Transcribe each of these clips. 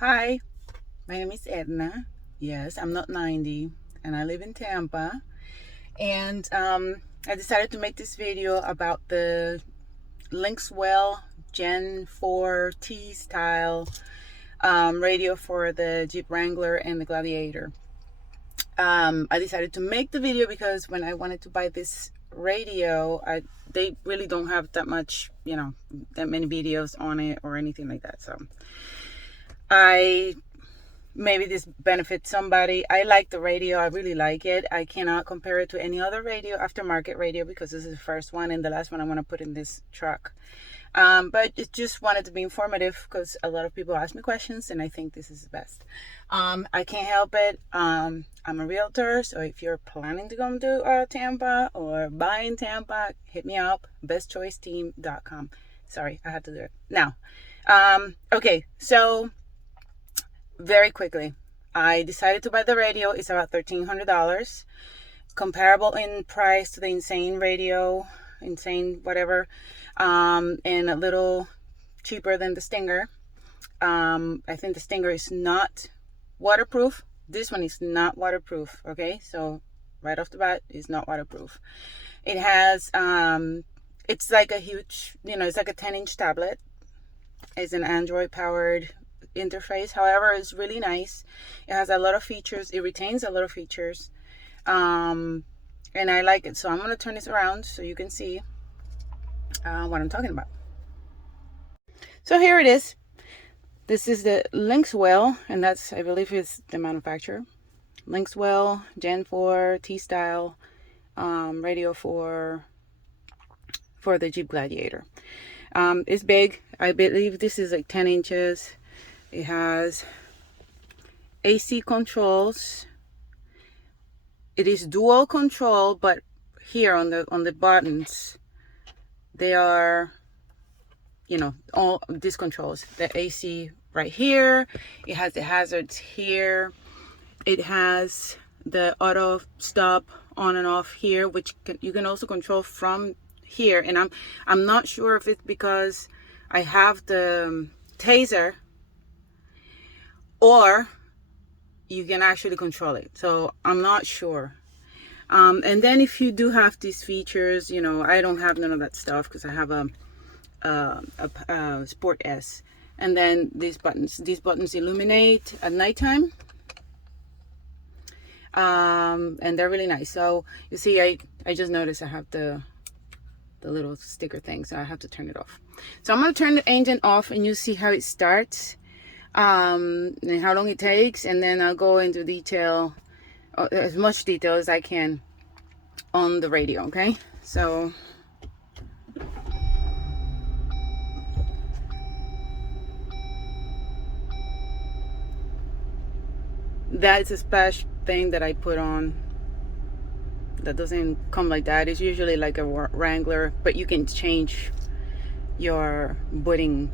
Hi, my name is Edna. Yes, I'm not 90 and I live in Tampa. And I decided to make this video about the Linkswell Gen 4 T style radio for the Jeep Wrangler and the Gladiator. I decided to make the video because when I wanted to buy this radio, they really don't have that much, that many videos on it or anything like that. So maybe this benefits somebody. I like the radio. I really like it. I cannot compare it to any other radio, aftermarket radio, because this is the first one and the last one I want to put in this truck. But it just wanted to be informative because a lot of people ask me questions and I think this is the best. I can't help it. I'm a realtor, so if you're planning to come to Tampa or buy in Tampa, hit me up, bestchoiceteam.com. Sorry, I had to do it. Now, okay, so very quickly, I decided to buy the radio. It's about $1,300, comparable in price to the Insane radio, Insane whatever, and a little cheaper than the Stinger. I think the Stinger is not waterproof. This one is not waterproof. Okay, so right off the bat, it's not waterproof. It has it's like a huge, it's like a 10-inch tablet. It's an Android powered interface. However, it's really nice. It has a lot of features. It retains a lot of features, and I like it. So I'm going to turn this around so you can see what I'm talking about. So here it is. This is the Linkswell, and that's, I believe, is the manufacturer. Linkswell Gen 4 T-style radio for the Jeep Gladiator. It's big. I believe this is like 10 inches. It has AC controls. It is dual control, but here on the buttons, they are, all these controls. The AC right here. It has the hazards here. It has the auto stop on and off here, which you can also control from here. And I'm not sure if it's because I have the taser, or you can actually control it. So I'm not sure. And then if you do have these features, I don't have none of that stuff because I have a Sport S. And then these buttons illuminate at nighttime. And they're really nice. So you see, I just noticed I have the little sticker thing, so I have to turn it off. So I'm going to turn the engine off and you see how it starts. And how long it takes, and then I'll go into detail, as much detail as I can on the radio. Okay, so that's a splash thing that I put on. That doesn't come like that. It's usually like a Wrangler, but you can change your booting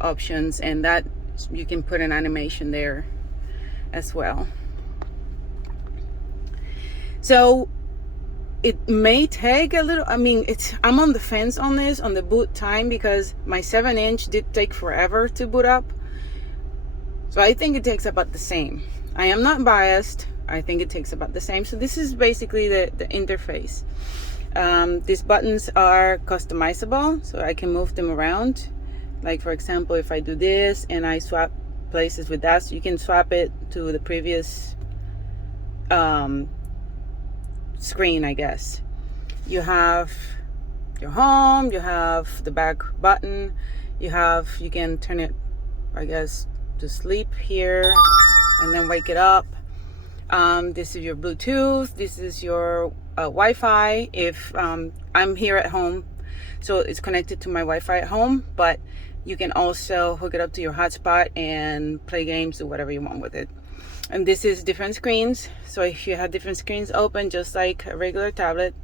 options, and that you can put an animation there as well. So it may take a little, I'm on the fence on this, on the boot time, because my 7-inch did take forever to boot up. So I think it takes about the same. I am not biased. I think it takes about the same. So this is basically the interface. These buttons are customizable, so I can move them around. Like, for example, if I do this and I swap places with that, so you can swap it to the previous screen, I guess. You have your home, you have the back button, you can turn it, I guess, to sleep here and then wake it up. This is your Bluetooth, this is your Wi-Fi. If I'm here at home, so it's connected to my Wi-Fi at home, but you can also hook it up to your hotspot and play games, do whatever you want with it. And this is different screens. So if you have different screens open, just like a regular tablet,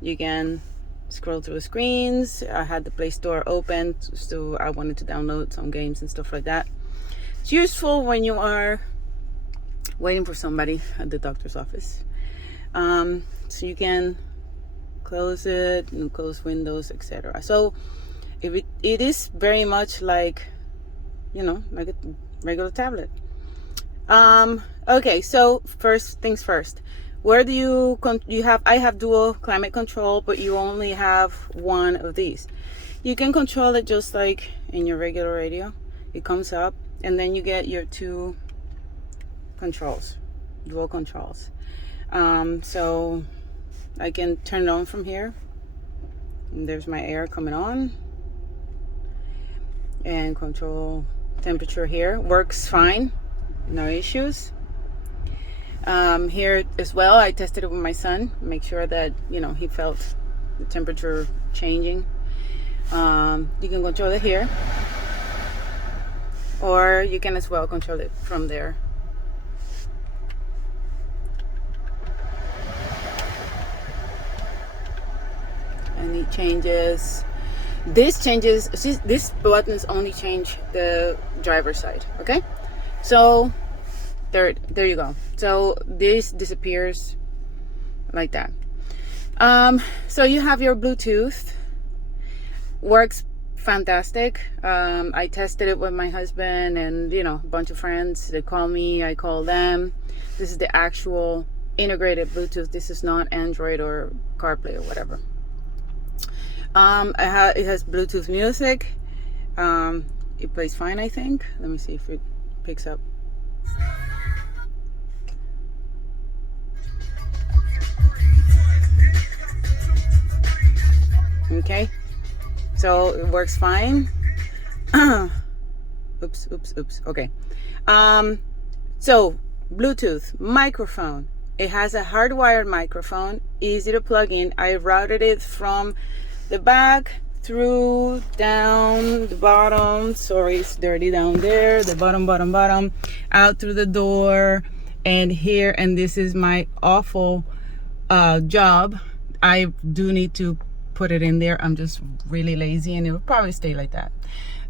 you can scroll through the screens. I had the Play Store open, so I wanted to download some games and stuff like that. It's useful when you are waiting for somebody at the doctor's office. So you can close it and close windows, etc. So it is very much like, you know, like a regular tablet. Okay, so first things first. Where do you have? I have dual climate control, but you only have one of these. You can control it just like in your regular radio. It comes up, and then you get your two controls, dual controls. So I can turn it on from here. And there's my air coming on, and control temperature here. Works fine, no issues. Here as well, I tested it with my son, make sure that, you know, he felt the temperature changing. You can control it here, or you can as well control it from there. And it changes. This buttons only change the driver's side. Okay, so there you go. So this disappears like that. So you have your Bluetooth. Works fantastic. I tested it with my husband and, you know, a bunch of friends. They call me, I call them. This is the actual integrated Bluetooth. This is not Android or CarPlay or whatever. It has Bluetooth music. It plays fine, I think. Let me see if it picks up. Okay, so it works fine. Oops. Okay. So Bluetooth microphone. It has a hardwired microphone, easy to plug in. I routed it from the back through down the bottom. Sorry, it's dirty down there. The bottom, out through the door and here. And this is my awful job. I do need to put it in there. I'm just really lazy, and it'll probably stay like that.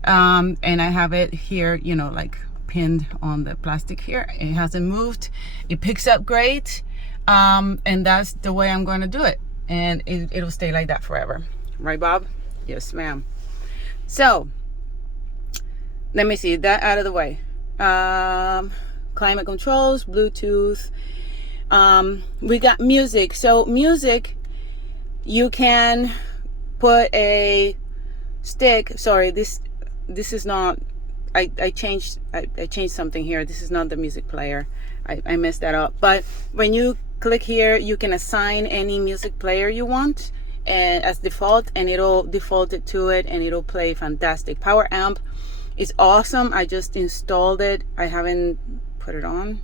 And I have it here, you know, like pinned on the plastic here. It hasn't moved. It picks up great. And that's the way I'm going to do it. And it'll stay like that forever. Right, Bob? Yes, ma'am. So let me see that out of the way. Climate controls, Bluetooth. We got music. So music, you can put a stick. Sorry, this is not. I changed something here. This is not the music player. I messed that up. But when you click here, you can assign any music player you want and as default, and it'll default it to it, and it'll play fantastic. Power amp is awesome. I just installed it. I haven't put it on.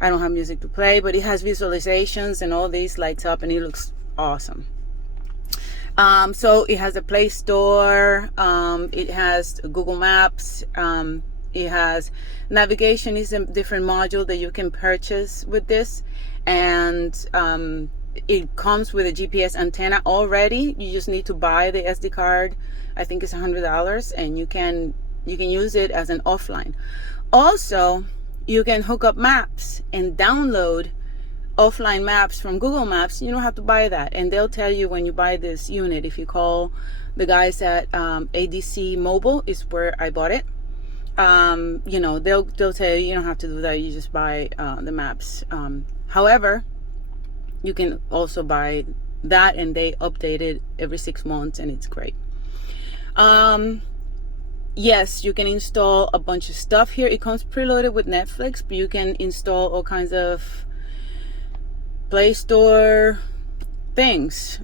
I don't have music to play, but it has visualizations and all these lights up, and it looks awesome. So it has a Play Store. It has Google Maps. It has navigation. Is a different module that you can purchase with this, and it comes with a GPS antenna already. You just need to buy the SD card. I think it's $100, and you can use it as an offline. Also, you can hook up maps and download offline maps from Google Maps. You don't have to buy that, and they'll tell you when you buy this unit. If you call the guys at ADC Mobile, is where I bought it. You know, they'll tell you don't have to do that. You just buy the maps. However, you can also buy that, and they update it every 6 months, and it's great. Yes, you can install a bunch of stuff here. It comes preloaded with Netflix, but you can install all kinds of Play Store things,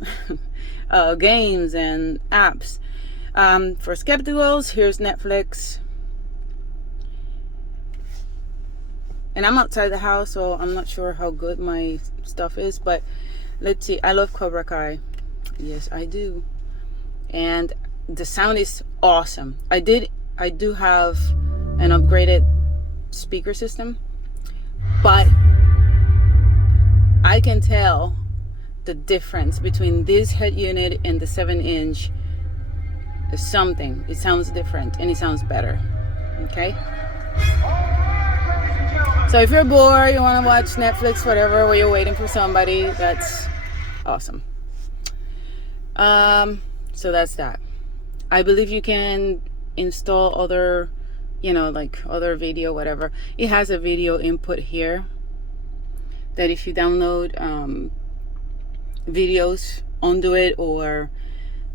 games and apps. For skepticals, here's Netflix. And I'm outside the house, so I'm not sure how good my stuff is, but let's see. I love Cobra Kai. Yes, I do. And the sound is awesome. I do have an upgraded speaker system, but I can tell the difference between this head unit and the 7-inch. There's something. It sounds different, and it sounds better. Okay? So if you're bored, you want to watch Netflix, whatever, while you're waiting for somebody, that's awesome. So that's that. I believe you can install other, like other video, whatever, it has a video input here that if you download videos onto it or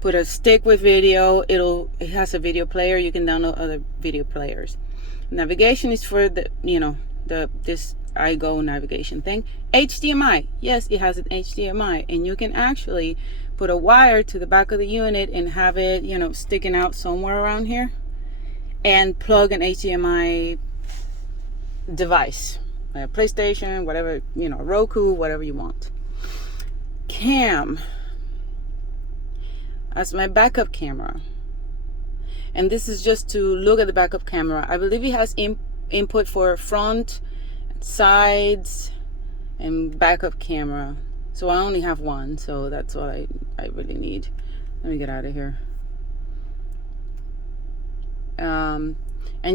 put a stick with video, it has a video player. You can download other video players. Navigation is for the this iGo navigation thing. HDMI, yes, it has an HDMI, and you can actually put a wire to the back of the unit and have it sticking out somewhere around here and plug an HDMI device, a PlayStation, whatever, Roku, whatever you want. Cam as my backup camera, and this is just to look at the backup camera. I believe it has input for front, sides, and backup camera. So I only have one, so that's all I really need. Let me get out of here. And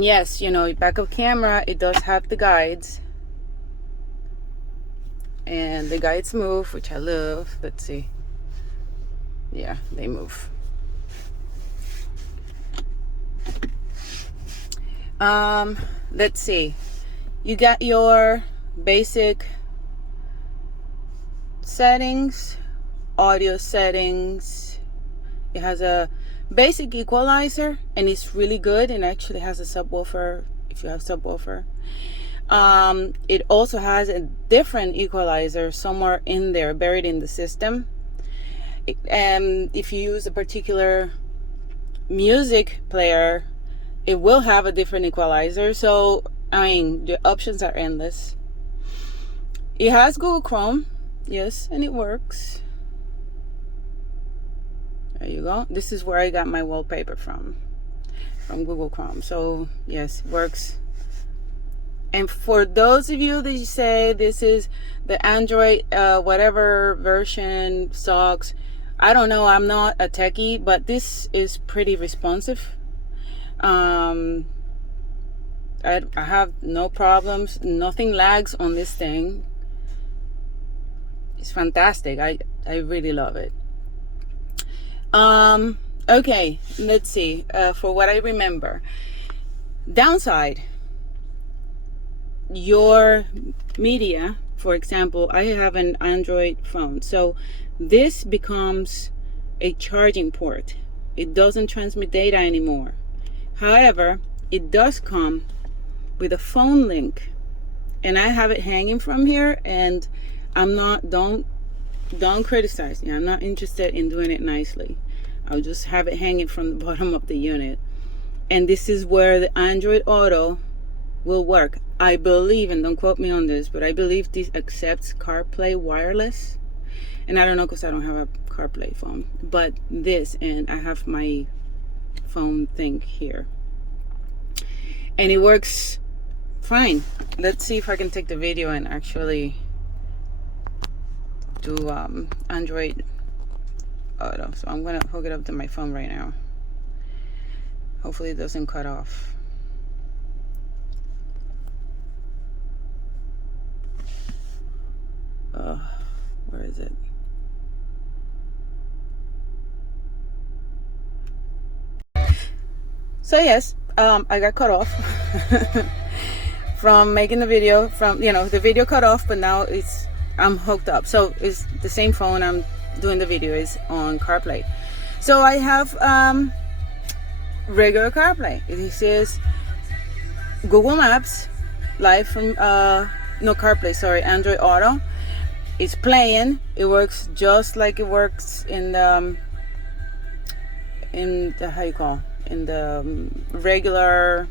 yes, backup camera, it does have the guides, and the guides move, which I love. Let's see. Yeah, they move. Let's see. You got your basic settings, audio settings. It has a basic equalizer, and it's really good, and actually has a subwoofer if you have subwoofer. It also has a different equalizer somewhere in there, buried in the system. And if you use a particular music player, it will have a different equalizer. So I mean, the options are endless. It has Google Chrome, yes, and it works. There you go. This is where I got my wallpaper from Google Chrome. So yes, it works. And for those of you that you say this is the Android whatever version sucks, I don't know, I'm not a techie, but this is pretty responsive. I have no problems, nothing lags on this thing. It's fantastic. I really love it. Okay, let's see. For what I remember, downside, your media, for example, I have an Android phone, so this becomes a charging port. It doesn't transmit data anymore. However, it does come with a phone link, and I have it hanging from here, and I'm not, don't criticize me. I'm not interested in doing it nicely. I'll just have it hanging from the bottom of the unit. And this is where the Android Auto will work. I believe, and don't quote me on this, but I believe this accepts CarPlay wireless. And I don't know because I don't have a CarPlay phone. But this, and I have my phone thing here. And it works fine. Let's see if I can take the video and actually do Android Auto. So I'm gonna hook it up to my phone right now. Hopefully it doesn't cut off. Where is it? So yes, I got cut off from making the video. From the video cut off, but now I'm hooked up. So it's the same phone I'm doing the video is on CarPlay. So I have regular CarPlay. It says Google Maps live from CarPlay, sorry, Android Auto. It's playing. It works just like it works in the regular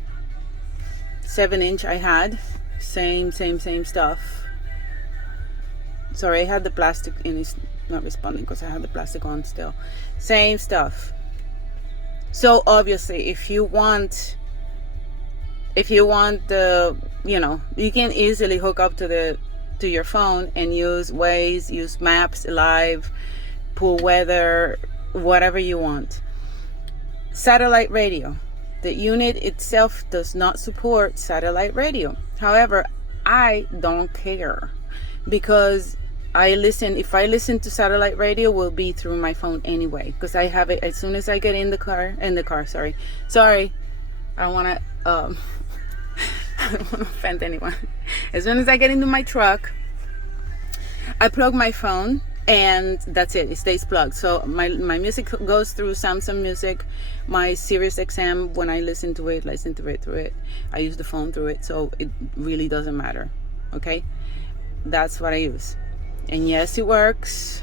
7-inch I had. Same stuff. Sorry, I had the plastic and it's not responding because I had the plastic on still. Same stuff. So obviously if you want the you can easily hook up to your phone and use Waze, use Maps Live, pull weather, whatever you want. Satellite radio, the unit itself does not support satellite radio. However, I don't care, because if I listen to satellite radio, will be through my phone anyway, because I have it as soon as I get in the car, I don't want to I don't want to offend anyone. As soon as I get into my truck, I plug my phone, and that's it. It stays plugged. So my music goes through Samsung Music. My Sirius XM, when I listen to it through it. I use the phone through it, so it really doesn't matter. Okay, that's what I use. And yes, it works.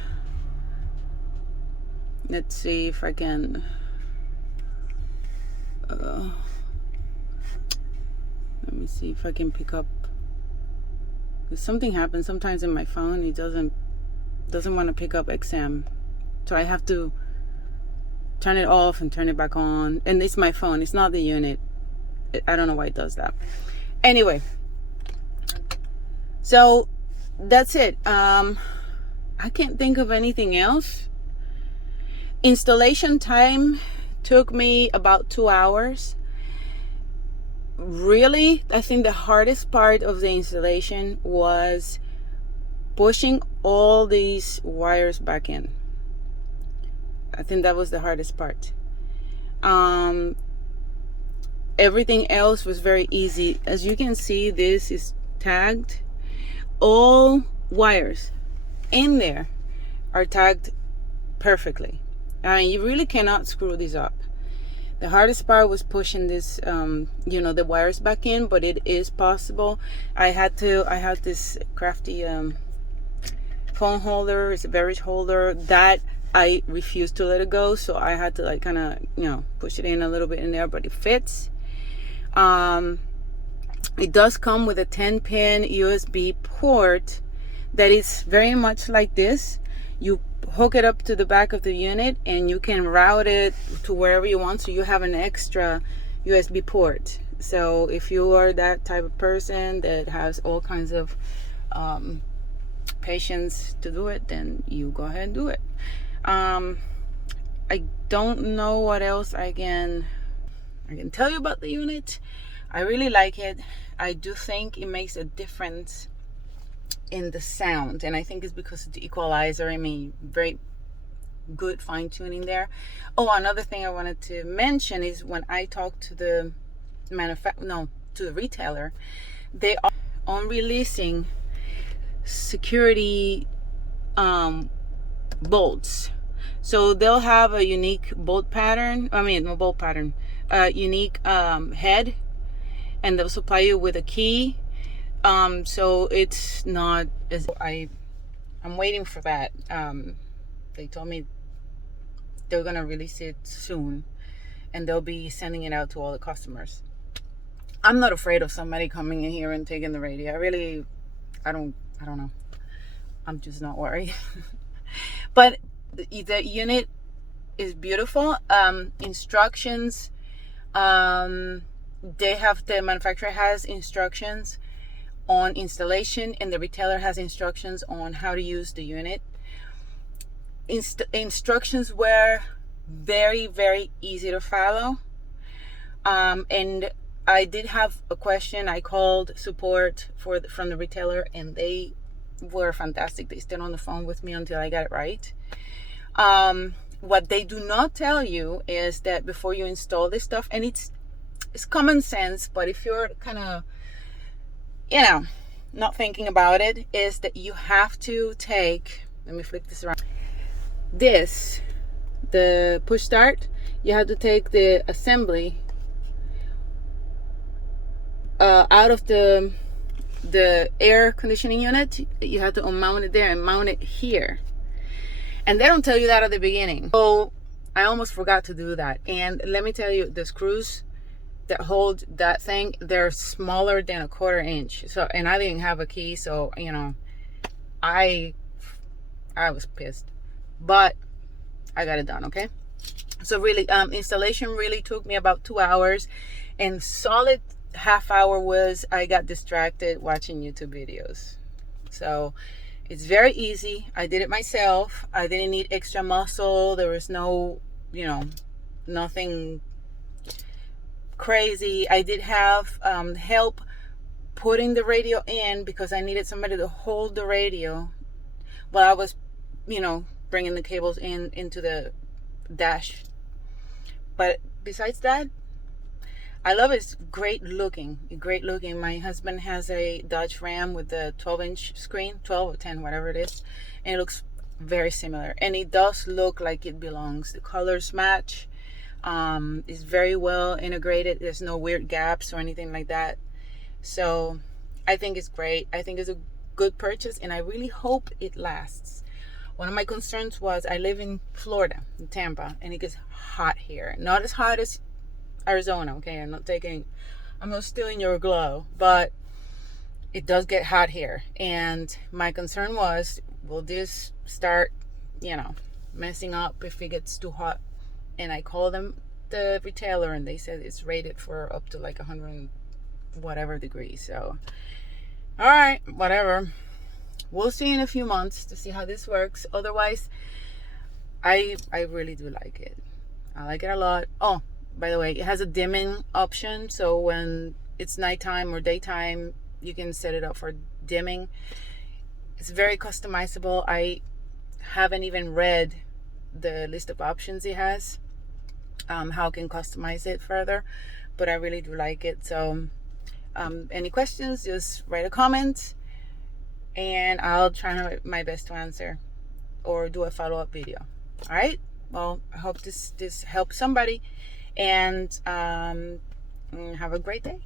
Let's see if I can. Let me see if I can pick up. Something happens sometimes in my phone. It doesn't want to pick up XM, so I have to turn it off and turn it back on. And it's my phone, it's not the unit. I don't know why it does that. Anyway, so that's it. I can't think of anything else. Installation time took me about 2 hours. Really, I think the hardest part of the installation was pushing all these wires back in. I think that was the hardest part. Everything else was very easy. As you can see, this is tagged. All wires in there are tagged perfectly. You really cannot screw these up. The hardest part was pushing this, the wires back in, but it is possible. I had this crafty phone holder, it's a beverage holder that I refused to let it go, so I had to kind of push it in a little bit in there, but it fits. It does come with a 10-pin USB port that is very much like this. You hook it up to the back of the unit and you can route it to wherever you want, so you have an extra USB port. So if you are that type of person that has all kinds of patience to do it, then you go ahead and do it. I don't know what else I can tell you about the unit. I really like it. I do think it makes a difference in the sound, and I think it's because of the equalizer. I mean, very good fine tuning there. Oh, another thing I wanted to mention is when I talked to the to the retailer, they are on releasing security bolts. So they'll have a unique bolt pattern. Unique head, and they'll supply you with a key. So it's not as I'm waiting for that. They told me they're gonna release it soon, and they'll be sending it out to all the customers. I'm not afraid of somebody coming in here and taking the radio. I don't know. I'm just not worried. But the unit is beautiful. Instructions. The manufacturer has instructions on installation, and the retailer has instructions on how to use the unit. Instructions were very, very easy to follow. And I did have a question. I called support from the retailer, and they were fantastic. They stayed on the phone with me until I got it right. What they do not tell you is that before you install this stuff, and it's common sense, but if you're kind of, not thinking about it, is that you have to take, let me flip this around. The push start, you have to take the assembly out of the air conditioning unit. You have to unmount it there and mount it here. And they don't tell you that at the beginning. So I almost forgot to do that. And let me tell you, the screws that hold that thing, they're smaller than a 1/4 inch. So, and I didn't have a key, so I was pissed, but I got it done. Okay, so really, installation really took me about 2 hours, and solid half hour was I got distracted watching YouTube videos. So it's very easy. I did it myself. I didn't need extra muscle. There was no, nothing crazy. I did have help putting the radio in, because I needed somebody to hold the radio while I was bringing the cables into the dash. But besides that, I love it. It's great looking. Great looking. My husband has a Dodge Ram with the 12-inch screen, 12 or 10, whatever it is, and it looks very similar. And it does look like it belongs. The colors match. It's very well integrated. There's no weird gaps or anything like that. So I think it's great. I think it's a good purchase, and I really hope it lasts. One of my concerns was I live in Florida, in Tampa, and it gets hot here. Not as hot as Arizona, okay? I'm not stealing your glow, but it does get hot here. And my concern was, will this start, messing up if it gets too hot? And I called them, the retailer, and they said it's rated for up to like 100 whatever degrees. So, all right, whatever. We'll see in a few months to see how this works. Otherwise, I really do like it. I like it a lot. Oh, by the way, it has a dimming option, so when it's nighttime or daytime, you can set it up for dimming. It's very customizable. I haven't even read the list of options it has, how I can customize it further, but I really do like it. So any questions, just write a comment and I'll try my best to answer or do a follow-up video. All right, well, I hope this helps somebody, and have a great day.